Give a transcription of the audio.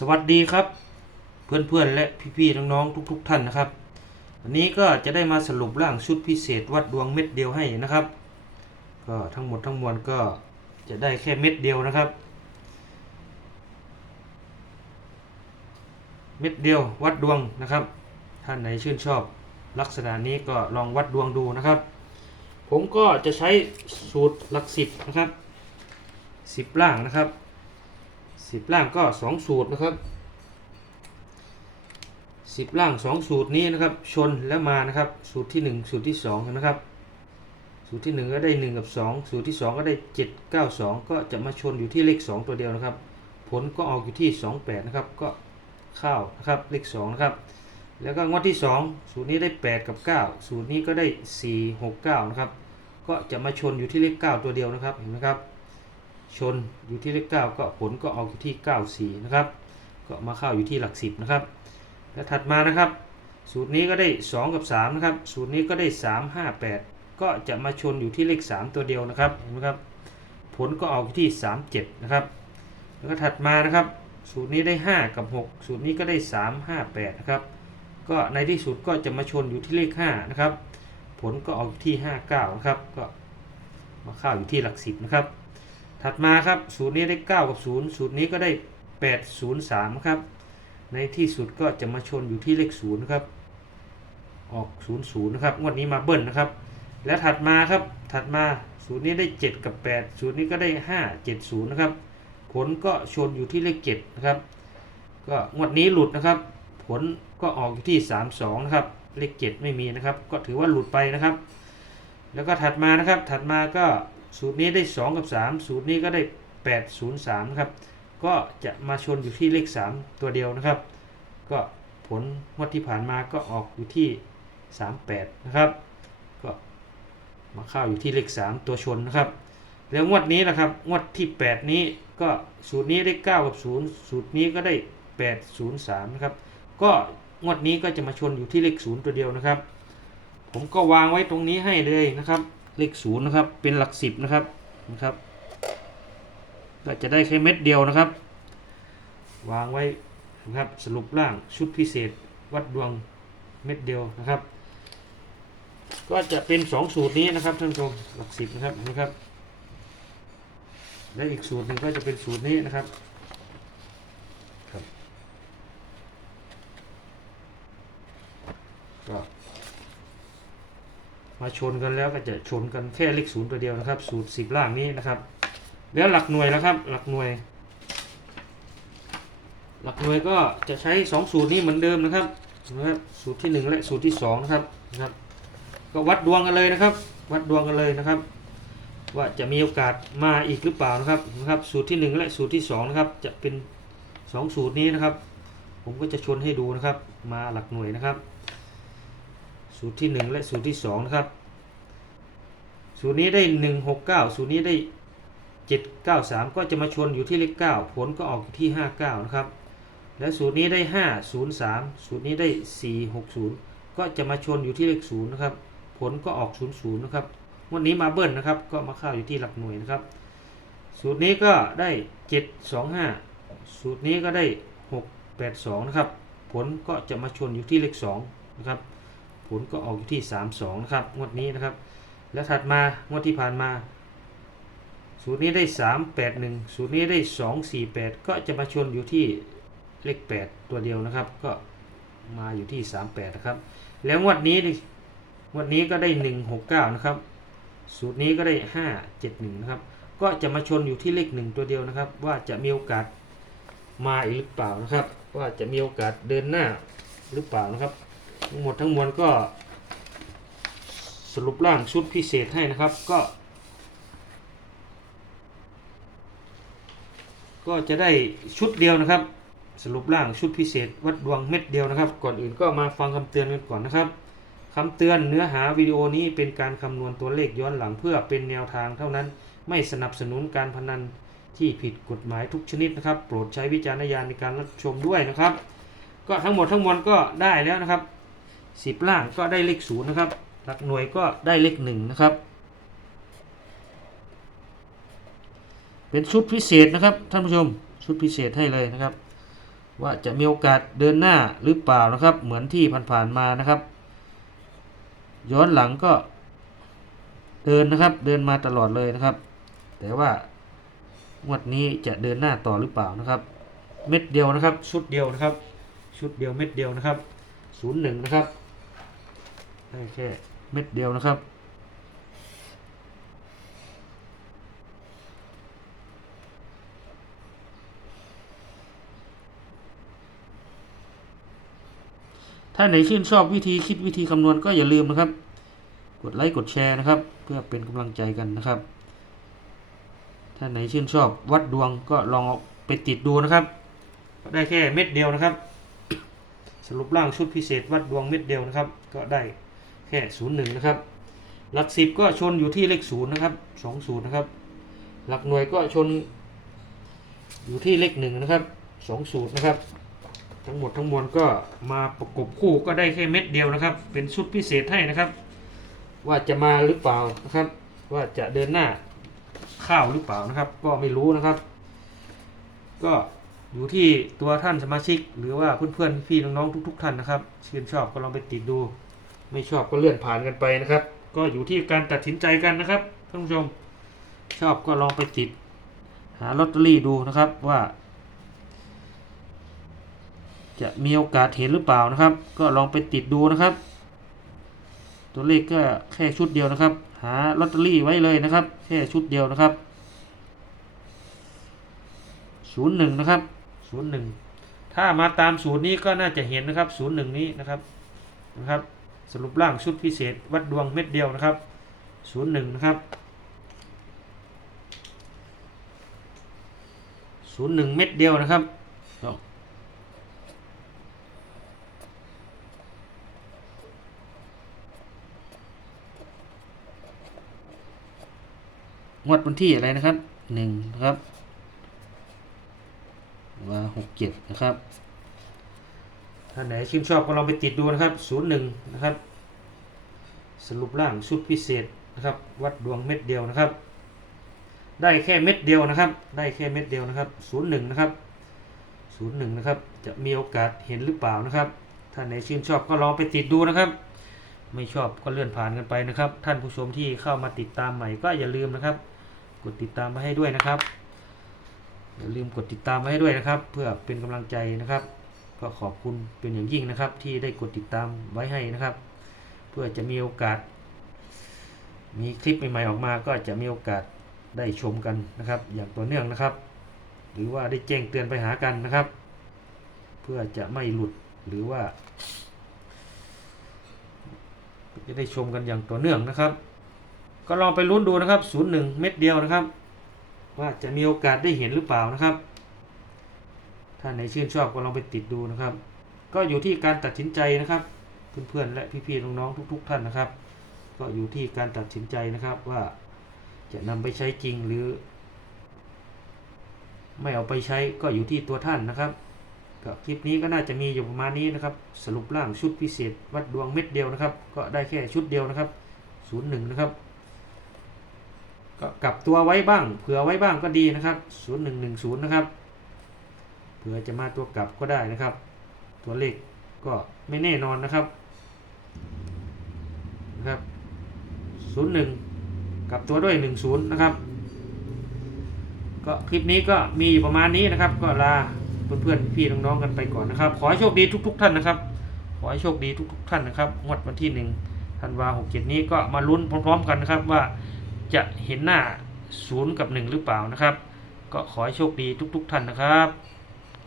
สวัสดีครับ เพื่อนๆ และพี่ๆน้องๆทุก ๆ ท่านนะครับ วันนี้ก็จะได้มาสรุปร่างชุดพิเศษวัดดวงเม็ดเดียวให้นะครับ ก็ทั้งหมดทั้งมวลก็จะได้แค่เม็ดเดียวนะครับ เม็ดเดียววัดดวงนะครับ ท่านไหนชื่นชอบลักษณะนี้ก็ลองวัดดวงดูนะครับ ผมก็จะใช้สูตรหลักสิบนะครับสิบล่างนะครับ สิบล่างก็สองสูตรนะครับสิบล่างสองสูตรนี้นะครับ ชนแล้วมานะครับ สูตรที่หนึ่งสูตรที่สองนะครับ สูตรที่หนึ่งก็ได้หนึ่งกับสองสูตรที่สองก็ได้เจ็ดเก้าสองก็จะมาชนอยู่ที่เลขสองตัวเดียวนะครับ ผลก็ออกอยู่ที่สองแปดนะครับ ก็เข้านะครับเลขสองนะครับ แล้วก็งวดที่2สูตรนี้ได้8กับ9สูตรนี้ก็ได้4 6 9นะครับ ก็จะมาชนอยู่ที่เลข9ตัวเดียวนะครับ เห็นไหมครับ ชนอยู่ที่เลข 9 ก็ผลก็ออกอยู่ที่ 9 4 นะครับ ก็มาเข้าอยู่ที่หลัก 10 นะครับ แล้วถัดมานะครับ สูตรนี้ก็ได้ 2 กับ 3 นะครับ สูตรนี้ก็ได้ 3 5 8 ก็จะมาชนอยู่ที่เลข 3 ตัวเดียวนะครับ เห็นไหมครับ ผลก็ออกอยู่ที่ 3 7 นะครับ แล้วก็ถัดมานะครับ สูตรนี้ได้ 5 กับ 6 สูตรนี้ก็ได้ 3 5 8 นะครับ ก็ในที่สุดก็จะมาชนอยู่ที่เลข 5 นะครับ ผลก็ออกอยู่ที่ 59 นะครับ ก็มาเข้าอยู่ที่หลัก 10 นะครับ ถัดมาครับสูตรนี้ได้ 9 กับ 0 สูตรนี้ก็ได้ 8 0 3 ครับ ในที่สุดก็จะมาชนอยู่ที่เลข0นะครับ ออก 0 0นะครับ งวดนี้มาเบิ้ลนะครับ และถัดมาครับ ถัดมาสูตรนี้ได้ 7 กับ 8 สูตรนี้ก็ได้ 5 7 0 นะครับ ผลก็ชนอยู่ที่เลข7นะครับ ก็งวดนี้หลุดนะครับ ผลก็ออกอยู่ที่ 3 2 นะครับ เลข 7 ไม่มีนะครับ ก็ถือว่าหลุดไปนะครับ แล้วก็ถัดมานะครับ ถัดมาก็ สูตรนี้ได้ 2 กับ 3 สูตรนี้ก็ได้ 8 0 3นะครับ ก็จะมาชนอยู่ที่เลข 3 ตัวเดียวนะครับ ก็ผลงวดที่ผ่านมาก็ออกอยู่ที่ 38 นะครับ ก็มาเข้าอยู่ที่เลข 3 ตัวชนนะครับ แล้วงวดนี้นะครับ งวดที่ 8 นี้ก็สูตรนี้ได้ 9 กับ 0 สูตรนี้ก็ได้ 8 0 3 นะครับ ก็งวดนี้ก็จะมาชนอยู่ที่เลข 0 ตัวเดียวนะครับ ผมก็วางไว้ตรงนี้ให้เลยนะครับ เลข0นย์นะครับ เป็นหลัก10นะครับนะครับ ก็จะได้แค่เม็ดเดียวนะครับ วางไว้นะครับสรุปร่างชุดพิเศษวัดดวงเม็ดเดียวนะครับ ก็จะเป็น 2 สูตรนี้นะครับท่านผู้ชมหลัก10นะครับนะครับ และอีกสูตรหนึ่งก็จะเป็นสูตรนี้นะครับ มาชนกันแล้วก็จะชนกันแค่เลขศูนย์ตัวเดียวนะครับสูตรสิบล่างนี้นะครับ แล้วหลักหน่วยแล้วครับหลักหน่วย หลักหน่วยก็จะใช้สองสูตรนี้เหมือนเดิมนะครับนะครับสูตรที่หนึ่งและสูตรที่สองนะครับนะครับ ก็วัดดวงกันเลยนะครับ วัดดวงกันเลยนะครับ ว่าจะมีโอกาสมาอีกหรือเปล่านะครับนะครับ สูตรที่ 1 และสูตรที่2นะครับจะเป็น 2 สูตรนี้นะครับ ผมก็จะชวนให้ดูนะครับ มาหลักหน่วยนะครับ สูตรที่ 1 และสูตรที่2นะครับ สูตรนี้ได้ 169 สูตรนี้ได้ 793 ก็จะมาชนอยู่ที่เลข 9 ผลก็ออกอยู่ที่ 59 นะครับ และสูตรนี้ได้ 503 สูตรนี้ได้ 460 ก็จะมาชนอยู่ที่เลข 0 นะครับ ผลก็ออก 00 นะครับวันนี้มาเบิ้ลนะครับ ก็มาเข้าอยู่ที่หลักหน่วยนะครับ สูตรนี้ก็ได้ 725 สูตรนี้ก็ได้ 682 นะครับ ผลก็จะมาชนอยู่ที่เลข 2 นะครับ ผลก็ออกอยู่ที่ 32 นะครับ งวดนี้นะครับ และถัดมางวดที่ผ่านมาสูตรนี้ได้ 381สูตรนี้ได้ 248 ก็จะมาชนอยู่ที่เลข 8 ตัวเดียวนะครับ ก็มาอยู่ที่ 38 นะครับ แล้วงวดนี้ดิงวดนี้ก็ได้ 169 นะครับ สูตรนี้ก็ได้ 5 7 1 นะครับ ก็จะมาชนอยู่ที่เลข 1 ตัวเดียวนะครับ ว่าจะมีโอกาสมาอีกหรือเปล่านะครับ ว่าจะมีโอกาสเดินหน้าหรือเปล่านะครับ ทั้งหมดทั้งมวลก็ สรุปร่างชุดพิเศษให้นะครับก็ ก็จะได้ชุดเดียวนะครับ สรุปร่างชุดพิเศษวัดดวงเม็ดเดียวนะครับ ก่อนอื่นก็มาฟังคำเตือนกันก่อนนะครับคำเตือนเนื้อหาวิดีโอนี้เป็นการคำนวณตัวเลขย้อนหลังเพื่อเป็นแนวทางเท่านั้น ไม่สนับสนุนการพนันที่ผิดกฎหมายทุกชนิดนะครับ โปรดใช้วิจารณญาณในการรับชมด้วยนะครับ ก็ทั้งหมดทั้งมวลก็ได้แล้วนะครับสิบล่างก็ได้เลขศูนย์นะครับ หลักหน่วยก็ได้เลขหนึ่งนะครับ เป็นชุดพิเศษนะครับท่านผู้ชมชุดพิเศษให้เลยนะครับ ว่าจะมีโอกาสเดินหน้าหรือเปล่านะครับ เหมือนที่ผ่านๆมานะครับ ย้อนหลังก็เดินนะครับเดินมาตลอดเลยนะครับ แต่ว่างวดนี้จะเดินหน้าต่อหรือเปล่านะครับ เม็ดเดียวนะครับ ชุดเดียวนะครับ ชุดเดียวเม็ดเดียวนะครับศูนย์หนึ่งนะครับได้แค่ เม็ดเดียวนะครับ ถ้าไหนชื่นชอบวิธีคิดวิธีคำนวณก็อย่าลืมนะครับ กดไลค์กดแชร์นะครับ เพื่อเป็นกำลังใจกันนะครับ ถ้าไหนชื่นชอบวัดดวงก็ลองเอาไปติดดูนะครับ ได้แค่เม็ดเดียวนะครับ สรุปร่างชุดพิเศษวัดดวงเม็ดเดียวนะครับ ก็ได้ แค่ศูนย์หนึ่งนะครับ หลักสิบก็ชนอยู่ที่เลขศูนย์นะครับสองศูนย์นะครับ หลักหน่วยก็ชน อยู่ที่เลขหนึ่งนะครับสองศูนย์นะครับ ทั้งหมดทั้งมวลก็มาประกบคู่ก็ได้แค่เม็ดเดียวนะครับ เป็นชุดพิเศษให้นะครับ ว่าจะมาหรือเปล่านะครับ ว่าจะเดินหน้าข้าวหรือเปล่านะครับ ก็ไม่รู้นะครับ ก็อยู่ที่ตัวท่านสมาชิก หรือว่าเพื่อนๆพี่น้องๆทุก ๆ ท่านนะครับชื่นชอบก็ลองไปติดดู ไม่ชอบก็เลื่อนผ่านกันไปนะครับ ก็อยู่ที่การตัดสินใจกันนะครับท่านผู้ชม ชอบก็ลองไปติด หาลอตเตอรี่ดูนะครับว่า จะมีโอกาสเห็นหรือเปล่านะครับ ก็ลองไปติดดูนะครับ ตัวเลขก็แค่ชุดเดียวนะครับ หาลอตเตอรี่ไว้เลยนะครับ แค่ชุดเดียวนะครับศูนย์หนึ่งนะครับศูนย์หนึ่งถ้ามาตามศูนย์นี้ก็น่าจะเห็นนะครับศูนย์หนึ่งนี้นะครับนะครับ สรุปร่างชุดพิเศษวัดดวงเม็ดเดียวนะครับศูนย์หนึ่งนะครับศูนย์หนึ่งเม็ดเดียวนะครับงวดวันที่อะไรนะครับหนึ่งนะครับว่าหกเจ็ดนะครับ ท่านไหนชื่นชอบก็ลองไปติดดูนะครับศูนย์หนึ่งนะครับ สรุปร่างชุดพิเศษนะครับ วัดดวงเม็ดเดียวนะครับ ได้แค่เม็ดเดียวนะครับ ได้แค่เม็ดเดียวนะครับศูนย์หนึ่งนะครับศูนย์หนึ่งนะครับ จะมีโอกาสเห็นหรือเปล่านะครับท่านไหนชื่นชอบก็ลองไปติดดูนะครับ ไม่ชอบก็เลื่อนผ่านกันไปนะครับ ท่านผู้ชมที่เข้ามาติดตามใหม่ก็อย่าลืมนะครับ กดติดตามมาให้ด้วยนะครับ อย่าลืมกดติดตามมาให้ด้วยนะครับ เพื่อเป็นกำลังใจนะครับ ก็ขอบคุณเป็นอย่างยิ่งนะครับ ที่ได้กดติดตามไว้ให้นะครับ เพื่อจะมีโอกาส มีคลิปใหม่ๆออกมาก็จะมีโอกาสได้ชมกันนะครับ อย่างต่อเนื่องนะครับ หรือว่าได้แจ้งเตือนไปหากันนะครับ เพื่อจะไม่หลุดหรือว่า จะได้ชมกันอย่างต่อเนื่องนะครับ ก็ลองไปลุ้นดูนะครับ 01 เม็ดเดียวนะครับ ว่าจะมีโอกาสได้เห็นหรือเปล่านะครับ ถ้าไหนชื่นชอบก็ลองไปติดดูนะครับ ก็อยู่ที่การตัดสินใจนะครับ เพื่อนๆและพี่ๆน้องๆทุก ๆ ท่านนะครับ ก็อยู่ที่การตัดสินใจนะครับว่าจะนำไปใช้จริงหรือ ไม่เอาไปใช้ก็อยู่ที่ตัวท่านนะครับก็คลิปนี้ก็น่าจะมีอยู่ประมาณนี้นะครับ สรุปร่างชุดพิเศษ วัดดวงเม็ดเดียวนะครับ ก็ได้แค่ชุดเดียวนะครับ 01 นะครับ ก็กลับตัวไว้บ้าง เผื่อไว้บ้างก็ดีนะครับ 0110 นะครับ ผื่อจะมาตัวกลับก็ได้นะครับ ตัวเลขก็ไม่แน่นอนนะครับนะครับ 01 กับตัวด้วย 10 นะครับ ก็คลิปนี้ก็มีอยู่ประมาณนี้นะครับ ก็ลาเพื่อนๆพี่น้องๆกันไปก่อนนะครับ ขอให้โชคดีทุก ๆ ท่านนะครับ ขอให้โชคดีทุก ๆ ท่านนะครับงวดวันที่หนึ่งธันวาหกเจ็ดนี้ก็มาลุ้นพร้อม ๆ กันนะครับว่าจะเห็นหน้าศูนย์กับหนึ่งหรือเปล่านะครับ ก็ขอให้โชคดีทุก ๆ ท่านนะครับ